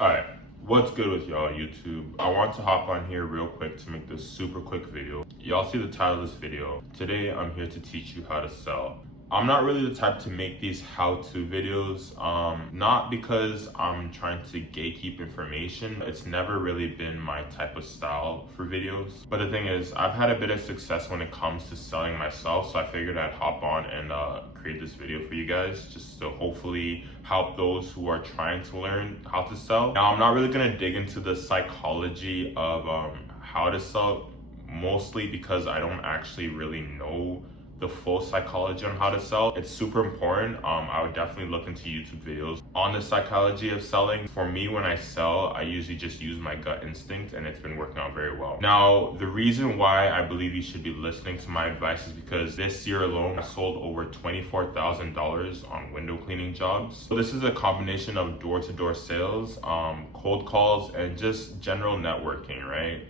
Alright, what's good with y'all YouTube? I want to hop on here real quick to make this super quick video. Y'all see the title of this video. Today I'm here to teach you how to sell. I'm not really the type to make these how-to videos, not because I'm trying to gatekeep information. It's never really been my type of style for videos. But the thing is, I've had a bit of success when it comes to selling myself, so I figured I'd hop on and create this video for you guys, just to hopefully help those who are trying to learn how to sell. Now, I'm not really gonna dig into the psychology of how to sell, mostly because I don't actually really know the full psychology on how to sell. It's super important. I would definitely look into YouTube videos on the psychology of selling. For me, when I sell, I usually just use my gut instinct, and it's been working out very well. Now, the reason why I believe you should be listening to my advice is because this year alone, I sold over $24,000 on window cleaning jobs. So this is a combination of door-to-door sales, cold calls, and just general networking, right?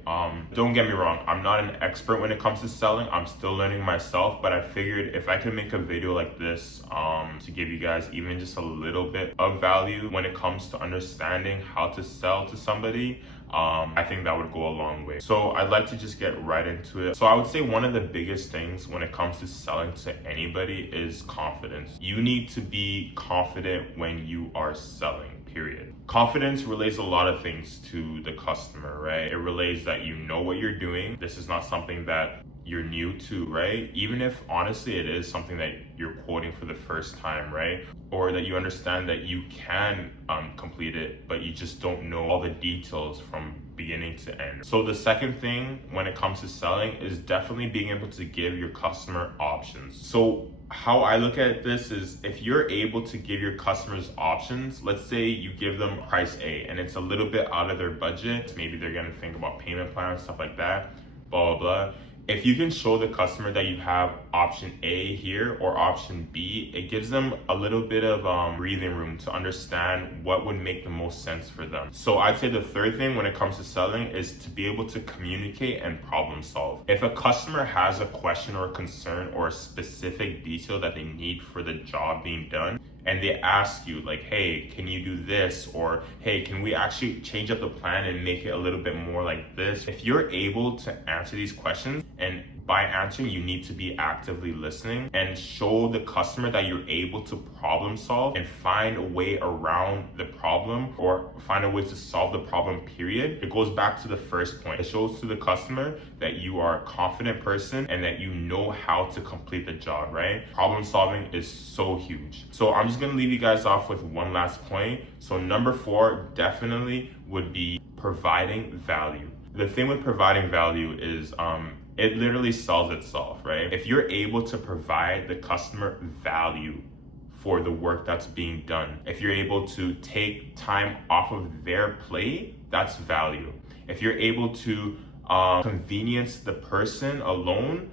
Don't get me wrong, I'm not an expert when it comes to selling. I'm still learning myself, but I figured if I could make a video like this to give you guys even just a little bit of value when it comes to understanding how to sell to somebody, I think that would go a long way. So I'd like to just get right into it. So I would say one of the biggest things when it comes to selling to anybody is confidence. You need to be confident when you are selling. Period. Confidence relates a lot of things to the customer, right? It relates that you know what you're doing. This is not something that you're new to, right? Even if honestly it is something that you're quoting for the first time, right? Or that you understand that you can complete it, but you just don't know all the details from beginning to end. So the second thing when it comes to selling is definitely being able to give your customer options. So how I look at this is, if you're able to give your customers options, let's say you give them price A and it's a little bit out of their budget, maybe they're gonna think about payment plans, stuff like that, blah, blah, blah. If you can show the customer that you have option A here or option B, it gives them a little bit of breathing room to understand what would make the most sense for them. So I'd say the third thing when it comes to selling is to be able to communicate and problem solve. If a customer has a question or a concern or a specific detail that they need for the job being done, and they ask you like, hey, can you do this? Or hey, can we actually change up the plan and make it a little bit more like this? If you're able to answer these questions, and by answering, you need to be actively listening and show the customer that you're able to problem solve and find a way around the problem or find a way to solve the problem, period. It goes back to the first point. It shows to the customer that you are a confident person and that you know how to complete the job, right? Problem solving is so huge. So I'm just gonna leave you guys off with one last point. So number 4 definitely would be providing value. The thing with providing value is it literally sells itself, right? If you're able to provide the customer value for the work that's being done, if you're able to take time off of their plate, that's value. If you're able to convenience the person alone,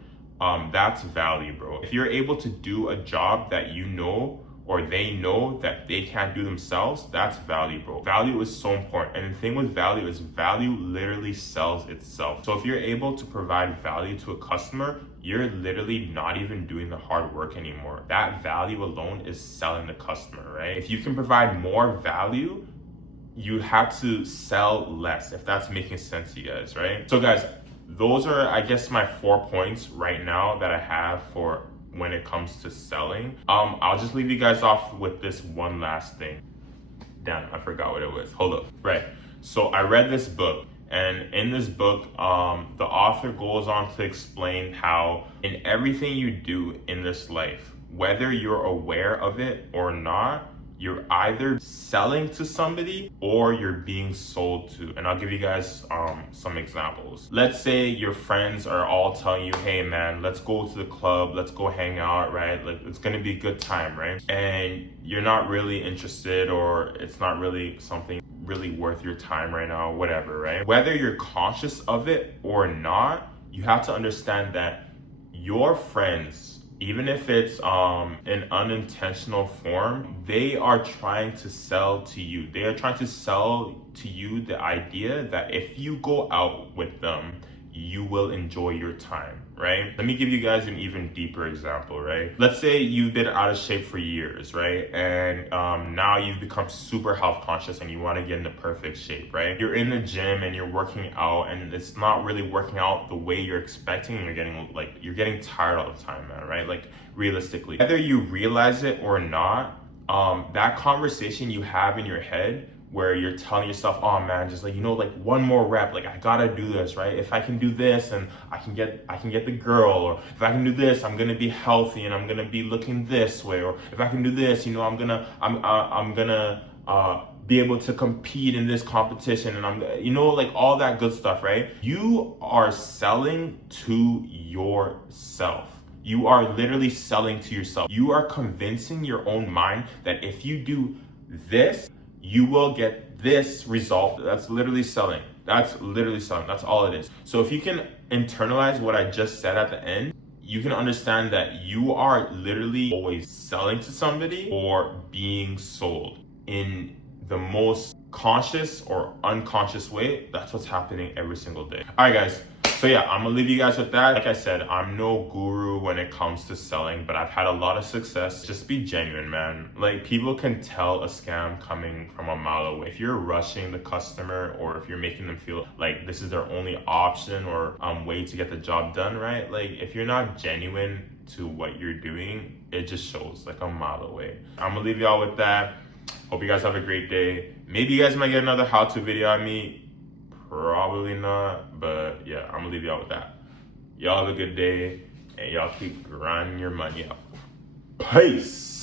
that's value, bro. If you're able to do a job that you know or they know that they can't do themselves, that's value, bro. Value is so important. And the thing with value is value literally sells itself. So if you're able to provide value to a customer, you're literally not even doing the hard work anymore. That value alone is selling the customer, right? If you can provide more value, you have to sell less, if that's making sense to you guys, right? So guys, those are, I guess, my 4 points right now that I have for when it comes to selling. I'll just leave you guys off with this one last thing. Damn, I forgot what it was. Hold up. Right. So I read this book, and in this book, the author goes on to explain how in everything you do in this life, whether you're aware of it or not, you're either selling to somebody or you're being sold to. And I'll give you guys some examples. Let's say your friends are all telling you, hey man, let's go to the club, let's go hang out, right? Like, it's gonna be a good time, right? And you're not really interested, or it's not really something really worth your time right now, whatever, right? Whether you're conscious of it or not, you have to understand that your friends, even if it's an unintentional form, they are trying to sell to you. They are trying to sell to you the idea that if you go out with them, you will enjoy your time. right? Let me give you guys an even deeper example, right? Let's say you've been out of shape for years, right? And now you've become super health conscious and you want to get into perfect shape, right? You're in the gym and you're working out and it's not really working out the way you're expecting, and you're getting tired all the time, man, right? Like realistically, whether you realize it or not, that conversation you have in your head where you're telling yourself, oh man, just like, like one more rep, like I gotta do this, right? If I can do this and I can get the girl, or if I can do this, I'm gonna be healthy and I'm gonna be looking this way, or if I can do this, I'm gonna be able to compete in this competition, and I'm like all that good stuff, right? You are selling to yourself. You are literally selling to yourself. You are convincing your own mind that if you do this, you will get this result. That's literally selling. That's all it is. So if you can internalize what I just said at the end, you can understand that you are literally always selling to somebody or being sold in the most conscious or unconscious way. That's what's happening every single day. All right, guys. So yeah, I'm gonna leave you guys with that. Like I said, I'm no guru when it comes to selling, but I've had a lot of success. Just be genuine, man. Like, people can tell a scam coming from a mile away. If you're rushing the customer, or if you're making them feel like this is their only option or way to get the job done, right? Like, if you're not genuine to what you're doing, it just shows like a mile away. I'm gonna leave y'all with that. Hope you guys have a great day. Maybe you guys might get another how-to video on me. Probably not, but yeah, I'm gonna leave y'all with that. Y'all have a good day, and y'all keep grinding your money out. Peace.